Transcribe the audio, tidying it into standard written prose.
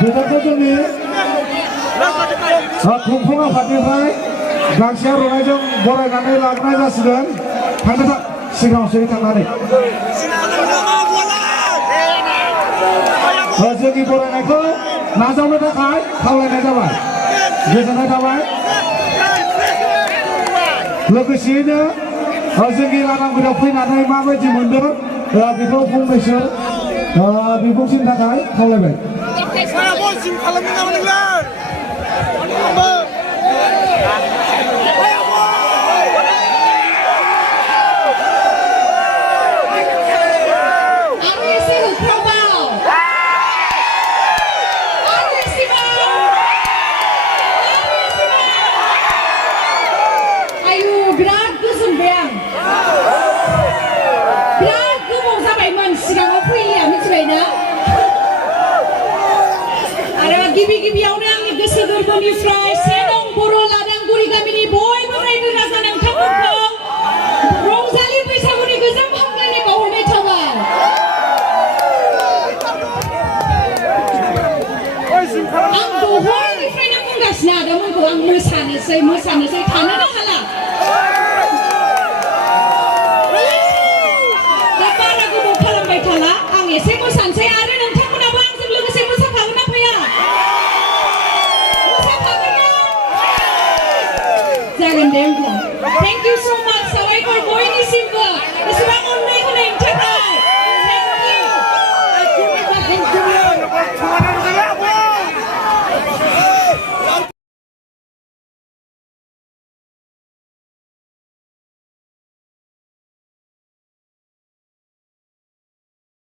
बेफोरखौ जोंनि खुंफुं आफादनिफ्राय गांसे आर'नाइजों बरायनानै लाबोनाय जासिगोन थांनो सिगाङावसो थांनानै जोंनि बरायनायखौ नाजावनो थाखाय खावलायनाय जाबाय गोजोननाय थाबाय लोगोसेयैनो जोंनि लादांगुरियाव फैनानै माबायदि मोनदों बेखौ फंनैसो बिबुंथिनि थाखाय खावलायबाय गिबियावनो आंनि गोसो गोरबोनिफ्राय सेनं बर' लादांगुरि गामिनि बयबो रायजो राजा नोंथांमोनखौ रंजालि बैसागुनि गोजोन हामलायनाय बावहरनाय थाबाय आं दहायनिफ्रायनो बुंगासिनो आदामोनखौ आं मोसानोसै थानोनो हाला दा बारा गोबाव खालामबाय थाला आं एसे मोसानोसै आरो